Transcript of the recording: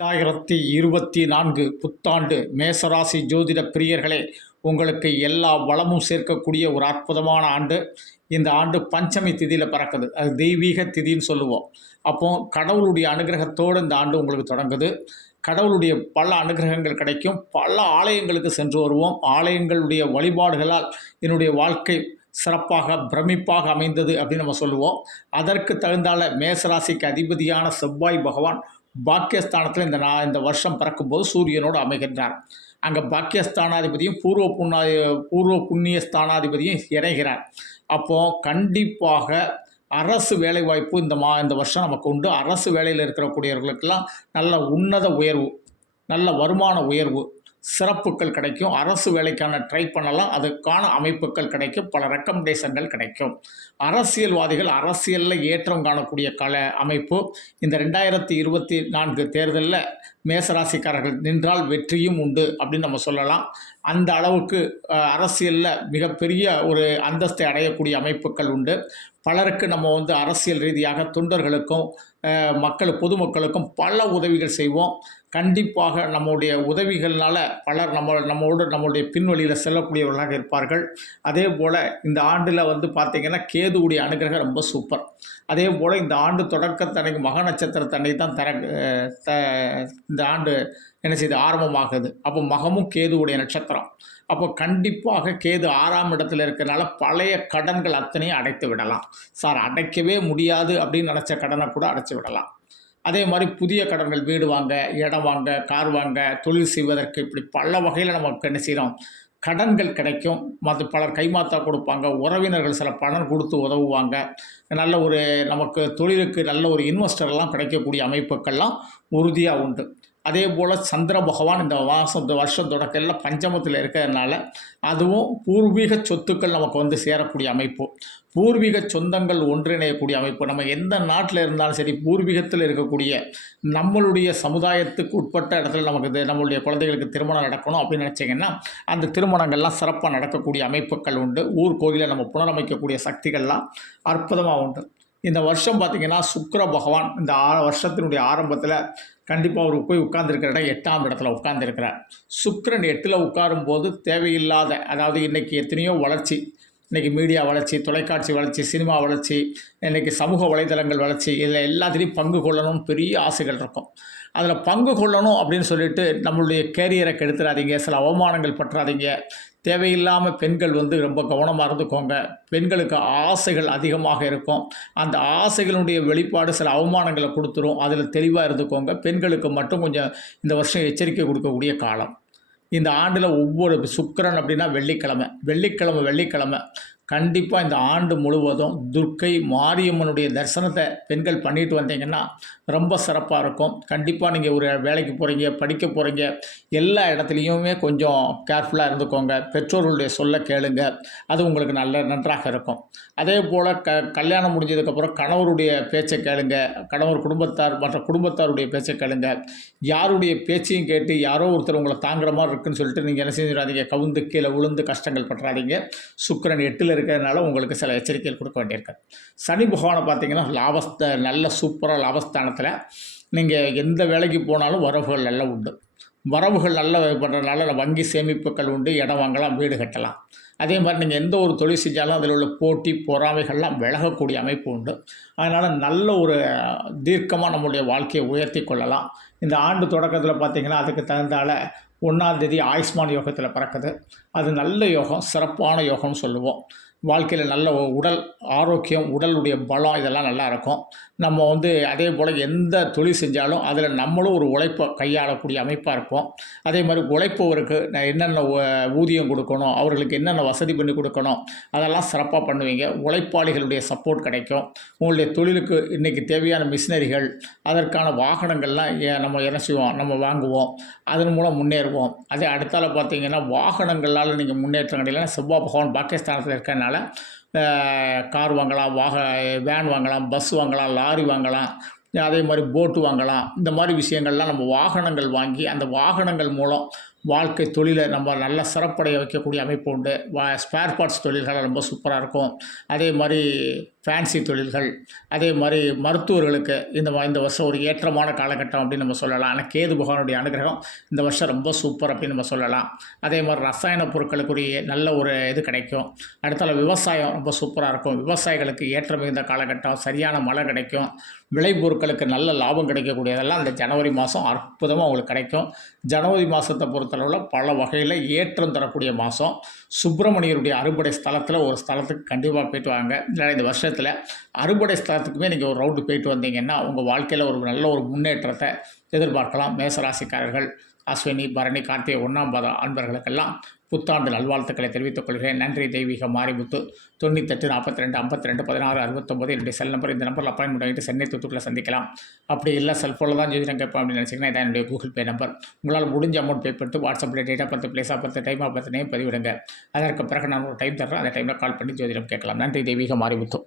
2024 புத்தாண்டு மேசராசி ஜோதிட பிரியர்களே, உங்களுக்கு எல்லா வளமும் சேர்க்கக்கூடிய ஒரு அற்புதமான ஆண்டு. இந்த ஆண்டு பஞ்சமி திதியில் பிறக்குது. அது தெய்வீக திதின்னு சொல்லுவோம். அப்போ கடவுளுடைய அனுகிரகத்தோடு இந்த ஆண்டு உங்களுக்கு தொடங்குது. கடவுளுடைய பல அனுகிரகங்கள் கிடைக்கும். பல ஆலயங்களுக்கு சென்று வருவோம். ஆலயங்களுடைய வழிபாடுகளால் என்னுடைய வாழ்க்கை சிறப்பாக பிரமிப்பாக அமைந்தது அப்படின்னு நம்ம சொல்லுவோம். அதற்கு தகுந்தால மேசராசிக்கு அதிபதியான செவ்வாய் பகவான் பாக்கியஸ்தானத்தில் இந்த வருஷம் பிறக்கும்போது சூரியனோடு அமைகின்றார். அங்கே பாக்கியஸ்தானாதிபதியும் பூர்வ புண்ணிய ஸ்தானாதிபதியும் இணைகிறார். அப்போது கண்டிப்பாக அரசு வேலைவாய்ப்பு இந்த வருஷம் நமக்கு உண்டு. அரசு வேலையில் இருக்கக்கூடியவர்களுக்கெல்லாம் நல்ல உன்னத உயர்வு, நல்ல வருமான உயர்வு, சிறப்புகள் கிடைக்கும். அரசு வேலைக்கான ட்ரை பண்ணலாம், அதுக்கான அமைப்புகள் கிடைக்கும், பல ரெக்கமெண்டேஷன்கள் கிடைக்கும். அரசியல்வாதிகள் அரசியலில் ஏற்றம் காணக்கூடிய அமைப்பு இந்த 2024 தேர்தலில் மேசராசிக்காரர்கள் நின்றால் வெற்றியும் உண்டு அப்படின்னு நம்ம சொல்லலாம். அந்த அளவுக்கு அரசியலில் மிகப்பெரிய ஒரு அந்தஸ்தை அடையக்கூடிய அமைப்புகள் உண்டு. பலருக்கு நம்ம அரசியல் ரீதியாக தொண்டர்களுக்கும் பொதுமக்களுக்கும் பல உதவிகள் செய்வோம். கண்டிப்பாக நம்முடைய உதவிகள்னால பலர் நம்மளுடைய பின்வழியில் செல்லக்கூடியவர்களாக இருப்பார்கள். அதே போல் இந்த ஆண்டில் பார்த்திங்கன்னா கேதுவுடைய அனுகிரகம் ரொம்ப சூப்பர். அதே போல் இந்த ஆண்டு தொடக்கத்தன்னைக்கு மக நட்சத்திரத்தன்னை தான் இந்த ஆண்டு என்ன செய்து ஆரம்பமாகுது. அப்போ மகமும் கேதுவுடைய நட்சத்திரம். அப்போ கண்டிப்பாக கேது 6ஆம் இடத்துல இருக்கிறனால பழைய கடன்கள் அத்தனையும் அடைத்து விடலாம். சார் அடைக்கவே முடியாது அப்படின்னு நினச்ச கடனை கூட அடைச்சி விடலாம். அதே மாதிரி புதிய கடன்கள், வீடு வாங்க, இடம் வாங்க, கார் வாங்க, தொழில் செய்வதற்கு, இப்படி பல வகையில் நமக்கு என்ன செய்கிறோம், கடன்கள் கிடைக்கும். பலர் கைமாத்தா கொடுப்பாங்க. உறவினர்கள் சில பணம் கொடுத்து உதவுவாங்க. நல்ல ஒரு நமக்கு தொழிலுக்கு நல்ல ஒரு இன்வெஸ்டர்லாம் கிடைக்கக்கூடிய அமைப்புகள்லாம் உறுதியாக உண்டு. அதே போல் சந்திர பகவான் இந்த வருஷம் தொடக்கத்தில் பஞ்சமத்தில் இருக்கிறதுனால அதுவும் பூர்வீக சொத்துக்கள் நமக்கு சேரக்கூடிய அமைப்பு, பூர்வீக சொந்தங்கள் ஒன்றிணையக்கூடிய அமைப்பு. நம்ம எந்த நாட்டில் இருந்தாலும் சரி, பூர்வீகத்தில் இருக்கக்கூடிய நம்மளுடைய சமுதாயத்துக்கு உட்பட்ட இடத்துல நமக்கு நம்மளுடைய குழந்தைகளுக்கு திருமணம் நடக்கணும் அப்படின்னு நினச்சிங்கன்னா அந்த திருமணங்கள்லாம் சிறப்பாக நடக்கக்கூடிய அமைப்புகள் உண்டு. ஊர் கோயிலை நம்ம புனரமைக்கக்கூடிய சக்திகள்லாம் அற்புதமாக உண்டு. இந்த வருஷம் பார்த்திங்கன்னா சுக்கிர பகவான் இந்த வருஷத்தினுடைய ஆரம்பத்தில் கண்டிப்பாக அவர் போய் உட்கார்ந்துருக்கிற இடம் 8ஆம் இடத்துல உட்கார்ந்துருக்கிறார். சுக்கிரன் 8ல் உட்காரும்போது தேவையில்லாத, அதாவது இன்றைக்கி எத்தனையோ வளர்ச்சி, இன்றைக்கி மீடியா வளர்ச்சி, தொலைக்காட்சி வளர்ச்சி, சினிமா வளர்ச்சி, இன்றைக்கி சமூக வலைதளங்கள் வளர்ச்சி, இதில் எல்லாத்துலேயும் பங்கு கொள்ளணும்னு பெரிய ஆசைகள் இருக்கும். அதில் பங்கு கொள்ளணும் அப்படின்னு சொல்லிட்டு நம்மளுடைய கேரியரை கெடுத்துடாதீங்க, சில அவமானங்கள் பற்றாதீங்க. தேவையில்லாமல் பெண்கள் ரொம்ப கவனமாக இருந்துக்கோங்க. பெண்களுக்கு ஆசைகள் அதிகமாக இருக்கும். அந்த ஆசைகளுடைய வெளிப்பாடு சில அவமானங்களை கொடுத்துரும். அதில் தெளிவாக இருந்துக்கோங்க. பெண்களுக்கு மட்டும் கொஞ்சம் இந்த வருஷம் எச்சரிக்கை கொடுக்கக்கூடிய காலம். இந்த ஆண்டில் ஒவ்வொரு சுக்கிரன் அப்படின்னா வெள்ளிக்கிழமை கண்டிப்பாக இந்த ஆண்டு முழுவதும் துர்க்கை மாரியம்மனுடைய தரிசனத்தை பெண்கள் பண்ணிட்டு வந்தீங்கன்னா ரொம்ப சிறப்பாக இருக்கும். கண்டிப்பாக நீங்கள் ஒரு வேலைக்கு போகிறீங்க, படிக்க போகிறீங்க, எல்லா இடத்துலையுமே கொஞ்சம் கேர்ஃபுல்லாக இருந்துக்கோங்க. பெற்றோர்களுடைய சொல்ல கேளுங்க, அது உங்களுக்கு நன்றாக இருக்கும். அதே போல் கல்யாணம் முடிஞ்சதுக்கப்புறம் கணவருடைய பேச்சை கேளுங்க. கணவர் மற்ற குடும்பத்தாருடைய பேச்சை கேளுங்க. யாருடைய பேச்சையும் கேட்டு யாரோ ஒருத்தர் உங்களை தாங்குற மாதிரி இருக்குன்னு சொல்லிட்டு நீங்கள் என்ன செஞ்சிடாதீங்க, கவுந்து கீழே விழுந்து கஷ்டங்கள் பற்றாதீங்க. சுக்கிரன் 8ல் இருக்கிறதுனால உங்களுக்கு சில எச்சரிக்கைகள் கொடுக்க வேண்டியிருக்கு. சனி பகவானை பார்த்தீங்கன்னா நல்ல சூப்பராக லாபஸ்தானத்தில் நீங்கள் எந்த வேலைக்கு போனாலும் வரவுகள் நல்லா உண்டு. வரவுகள் நல்ல பண்ணுறதுனால வங்கி சேமிப்புகள் உண்டு, இடம் வாங்கலாம், வீடு கட்டலாம். அதே மாதிரி நீங்கள் எந்த ஒரு தொழில் செஞ்சாலும் அதில் உள்ள போட்டி பொறாமைகள்லாம் விலகக்கூடிய அமைப்பு உண்டு. அதனால் நல்ல ஒரு தீர்க்கமாக நம்மளுடைய வாழ்க்கையை உயர்த்தி கொள்ளலாம். இந்த ஆண்டு தொடக்கத்தில் பார்த்திங்கன்னா அதுக்கு தகுந்தால 1ஆம் தேதி ஆயுஷ்மான் யோகத்தில் பிறக்குது. அது நல்ல யோகம், சிறப்பான யோகம்னு சொல்லுவோம். வாழ்க்கையில் நல்ல உடல் ஆரோக்கியம், உடலுடைய பலம் இதெல்லாம் நல்லா இருக்கும். நம்ம அதே போல் எந்த தொழில் செஞ்சாலும் அதில் நம்மளும் ஒரு உழைப்பை கையாளக்கூடிய அமைப்பாக இருப்போம். அதே மாதிரி உழைப்பவருக்கு என்னென்ன ஊதியம் கொடுக்கணும், அவர்களுக்கு என்னென்ன வசதி பண்ணி கொடுக்கணும், அதெல்லாம் சிறப்பாக பண்ணுவீங்க. உழைப்பாளிகளுடைய சப்போர்ட் கிடைக்கும். உங்களுடைய தொழிலுக்கு இன்றைக்கி தேவையான மிஷினரிகள், அதற்கான வாகனங்கள்லாம் நம்ம என்ன செய்வோம், நம்ம வாங்குவோம். அதன் மூலம் முன்னேறுவோம். அதே அடுத்தால பார்த்திங்கன்னா வாகனங்களால் நீங்கள் முன்னேற்றம் கிடையாது. செவ்வாய் பகவான் பாகிஸ்தானத்தில் இருக்கனால கார் வாங்கலாம், வேன் வாங்கலாம், பஸ் வாங்கலாம், லாரி வாங்கலாம், அதே மாதிரி போட்டு வாங்கலாம். இந்த மாதிரி விஷயங்கள்லாம் நம்ம வாகனங்கள் வாங்கி அந்த வாகனங்கள் மூலம் வாழ்க்கை தொழிலை நம்ம நல்லா சிறப்படைய வைக்கக்கூடிய அமைப்பு உண்டு. ஸ்பேர் பார்ட்ஸ் தொழில்கள் ரொம்ப சூப்பராக இருக்கும். அதே மாதிரி ஃபேன்சி தொழில்கள், அதே மாதிரி மருத்துவர்களுக்கு இந்த வருஷம் ஒரு ஏற்றமான காலகட்டம் அப்படின்னு நம்ம சொல்லலாம். ஆனால் கேது பகவானுடைய அனுகிரகம் இந்த வருஷம் ரொம்ப சூப்பர் அப்படின்னு நம்ம சொல்லலாம். அதே மாதிரி ரசாயன பொருட்களுக்குரிய நல்ல ஒரு இது கிடைக்கும். அடுத்தால விவசாயம் ரொம்ப சூப்பராக இருக்கும். விவசாயிகளுக்கு ஏற்ற மிகுந்த காலகட்டம், சரியான மழை கிடைக்கும். விளைபொருட்களுக்கு நல்ல லாபம் கிடைக்கக்கூடியதெல்லாம் இந்த ஜனவரி மாதம் அற்புதமாக உங்களுக்கு கிடைக்கும். ஜனவரி மாதத்தை பொறுத்தளவில் பல வகையில் ஏற்றம் தரக்கூடிய மாதம். சுப்பிரமணியருடைய அறுபடை ஸ்தலத்தில் ஒரு ஸ்தலத்துக்கு கண்டிப்பாக போயிட்டு வாங்க. இல்லை இந்த வருஷத்தில் அறுபடை ஸ்தலத்துக்குமே நீங்கள் ஒரு ரவுண்டு போயிட்டு வந்தீங்கன்னா உங்கள் வாழ்க்கையில் ஒரு நல்ல ஒரு முன்னேற்றத்தை எதிர்பார்க்கலாம். மேசராசிக்காரர்கள் அஸ்வினி, பரணி, கார்த்திகை 1ஆம் பாத அன்பர்களுக்கெல்லாம் புத்தாண்டு நல்வாழ்த்துக்களை தெரிவித்துக் கொள்கிறேன். நன்றி. தெய்வீக மாரிமுத்து. 98 42 52 16 69 என்னுடைய செல் நம்பர். இந்த நம்பரில் அப்பாயின்மெண்ட் வாங்கிட்டு சென்னை தூத்துக்குள்ள சந்திக்கலாம். அப்படி இல்லை செல்ஃபோனில் தான் ஜோதிடம் கேட்பேன் அப்படின்னு நினச்சிங்கன்னா இதான் என்னுடைய கூகுள் பே நம்பர். உங்களால் முடிஞ்ச அமௌண்ட் பே பண்ணிட்டு வாட்ஸ்அப்பில் date of birth, place of birth, time of birth name பதிவிடுங்க. அதற்கு பிறகு நான் ஒரு டைம் தர்றேன். அந்த டைமில் கால் பண்ணி ஜோதிடம் கேட்கலாம். நன்றி. தெய்வீக மாரிமுத்து.